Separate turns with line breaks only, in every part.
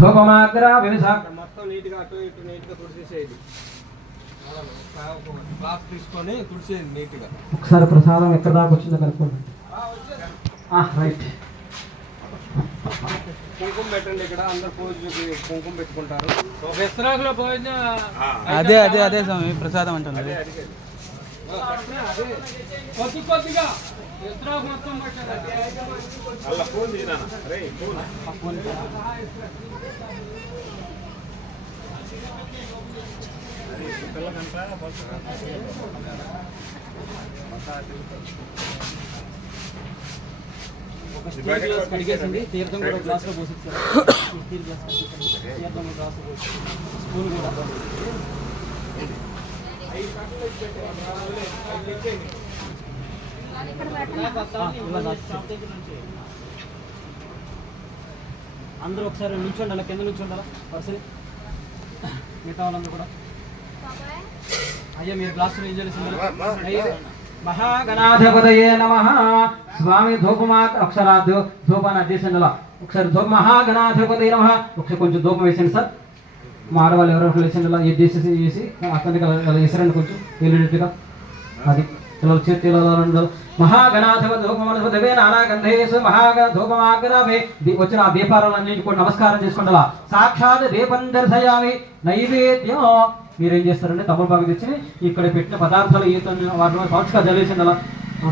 ధూపమాగ్ర వివిధ
మొత్తం నీట్గా అటు ఇటు నీట్గా క్లాస్ తీసుకొని నీట్గా.
ఒకసారి ప్రసాదం ఎక్కడ దాకా వచ్చిందో కనుక్కోండి. రైట్.
కుంకుమ పెట్టండి ఇక్కడ అందరు పూజకి కుంకుమ పెట్టుకుంటారు.
భోజనం
అదే అదే అదే స్వామి ప్రసాదం అంటున్నారు.
కొద్ది కొద్దిగా. విస్తరాకు మొత్తం పట్టారు
ఒక స్టీల్ గ్లాస్ కడిగేసింది. తీర్థం కూడా గ్లాస్లో పోసిస్తారు స్టీల్ గ్లాస్ కడిగేసింది. తీర్థం కూడా గ్లాస్లో పోసి స్పూన్ కూడా. అందరూ ఒకసారి నిల్చోండి అలా కింద నిల్చోండాలా? వరుసని మిగతా వాళ్ళందరూ కూడా. అయ్యా మీరు గ్లాసులు ఏం చేసింది మహాగణాధిపతయే నమ. స్వామి ధూపమా అక్షరా ధూపాన్ని అధ్యక్షండి ఒకసారి ధూప మహాగణాధిపతయ నమ. ఒకసారి కొంచెం ధూపం వేసండి సార్. మా ఆడవాళ్ళు ఎవరో ఒకరు వేసండి ఇలా చేసేసి చేసి అతనికి అలా అలా కొంచెం వెళ్ళేటట్టుగా అది పిల్లలు చేతిలో మహాగణాధిపతి ధూపమనస్పతివే నానాగంధేషు మహాగణ వచ్చిన ఆ దీపారాలన్నింటి కూడా నమస్కారం చేసుకుంటా సాక్షాత్ దీపం దర్శయామి నైవేద్యం మీరేం చేస్తారంటే తమలపాకు తెచ్చి ఇక్కడ పెట్టిన పదార్థాలు ఈతని వాటిలో పలుచగా జలేసింది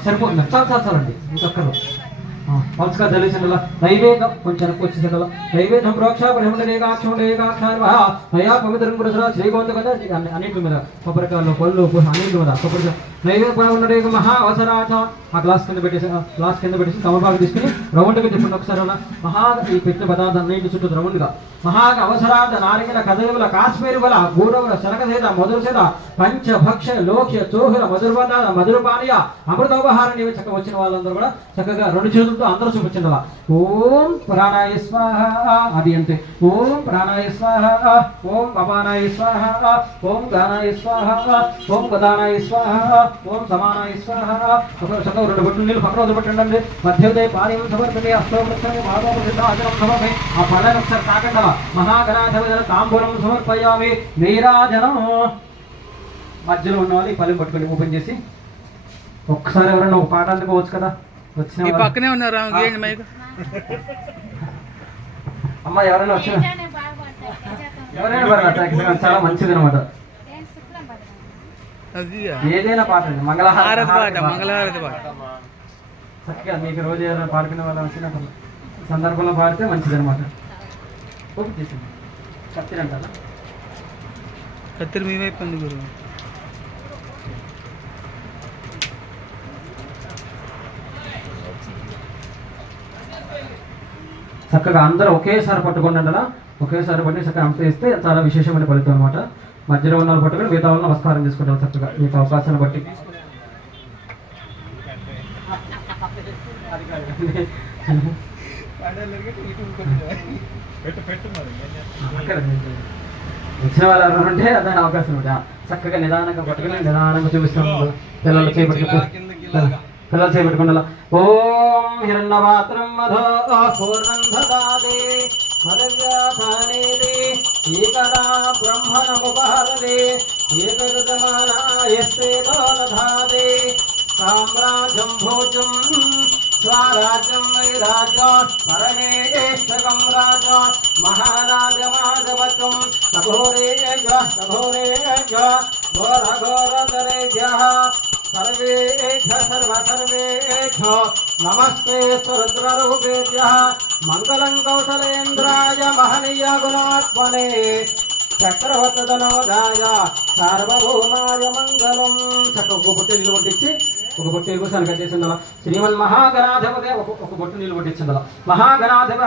సరిపోతుంది చాలా చాలండి ఇంకొక్కరు మనసుగా జలేసింది అలా నైవేద్యం కొంచెం వెనక్కి వచ్చేసింది అలా నైవేద్యం ప్రోక్ష నయా పవిత్రం కూడా శ్రీగోంద కదా అన్ని- మీద కొబ్బరికాయలు పళ్ళు పు- అన్నింటి మీద కొబ్బరికాయ. నైవేద్యం మహా అవసరాట ఆ గ్లాస్ కింద పెట్టేసి గ్లాస్ కింద పెట్టేసి తమలపాకు తీసుకుని రౌండ్గా చెప్పండి ఒకసారి మహా ఈ పెట్టిన పదార్థం అన్నింటి చుట్టూ రౌండ్గా మహాగ అవసరార్థ నారికల కదలుల కాశ్మీర్ వల గూడవల శనగసేద మధురసేద పంచభక్ష లోక్య చోహుల మధుర మధురపానీయ అమృతోపహార చక్కగా వచ్చిన వాళ్ళందరూ కూడా చక్కగా రెండు చేతులతో అందరూ చూపించండి అలా. ఓం ప్రాణాయ స్వాహ అది అంతే ఓం ప్రాణాయ స్వాహ ఓం అపానాయ స్వాహ ఓం గానాయ స్వాహ ఓం గదానాయ స్వాహ ఓం సమానాయ స్వాహ. ఒక రెండు బొట్లు నీళ్ళు పక్కన వదిలిపెట్టండి మధ్యోదయ పానీయం సమర్పణి అష్టోపృష్టమి మాధవప్రసిద్ధ ఆచరణ సమర్పి ఆ పళ్ళని ఒకసారి తాకండి మహాగణాధిపతి తాంబూలం సమర్పయామి. నీరాజనం. మధ్యలో ఉన్న వాళ్ళు ఈ పల్లెం పట్టుకొని ఓపెన్ చేసి ఒక్కసారి ఎవరైనా ఒక పాట అందుకోవచ్చు కదా?
ఈ. పక్కనే ఉన్నారు రాము ఏంటి మైక్.
అమ్మ ఎవరైనా వచ్చిన ఎవరైనా చాలా మంచిది అనమాట ఏదైనా పాట అండి మంగళహారతి
హారతి పాట
హారతి పాట.
మంగళహారతి పాట.
చక్కగా మీకు రోజు ఏదైనా పాడుకునే వాళ్ళు వచ్చినప్పుడు సందర్భంలో పాడితే మంచిది అనమాట ఓకే చేసింది కత్తిరి అంటారా?
కత్తిరి మీ వైపు ఉంది గురు
చక్కగా అందరూ ఒకేసారి పట్టుకోండి అలా ఒకేసారి పట్టి చక్కగా అంత చాలా విశేషమైన ఫలితం అనమాట మధ్యలో ఉన్న వాళ్ళు పట్టుకొని మిగతా వాళ్ళు నమస్కారం తీసుకుంటారు చక్కగా. మీకు అవకాశాన్ని బట్టి. వచ్చిన వాళ్ళు ఎవరైనా ఉంటే అదే అవకాశం చక్కగా నిదానంగా పట్టుకుని నిదానంగా చూపిస్తాం. పిల్లలు చేపట్టుకుంటూ. పిల్లలు చేపట్టుకుంటా. ఓ हिरण्यपात्रं मधो पूर्णं ददाति मदव्यापानेति एकदा ब्रह्मणमुपहरति एकदमानायस्ते दधाति राज महाराजमाजवत्वं तभोरे च तभोरे च घोरघोरतरेभ्यः ఘోరతరేభ్య సర్వేభ్య సర్వ సర్వేభ్య నమస్తే సురుద్రరూపేభ్య మంగళం కౌశలేంద్రాయ మహనీయ గుణాత్మనే చక్రవర్తనోదాయ సార్వభౌమాయ మంగళం చక్క ఒక బొట్టు నీళ్ళు కొట్టించి ఒక బొట్టు నీళ్ళు కోసం కట్టేసిందల శ్రీమన్ మహాగణాధిపతి ఒక ఒక బొట్టు నీళ్ళు కొట్టించిందల మహాగణాధిపతి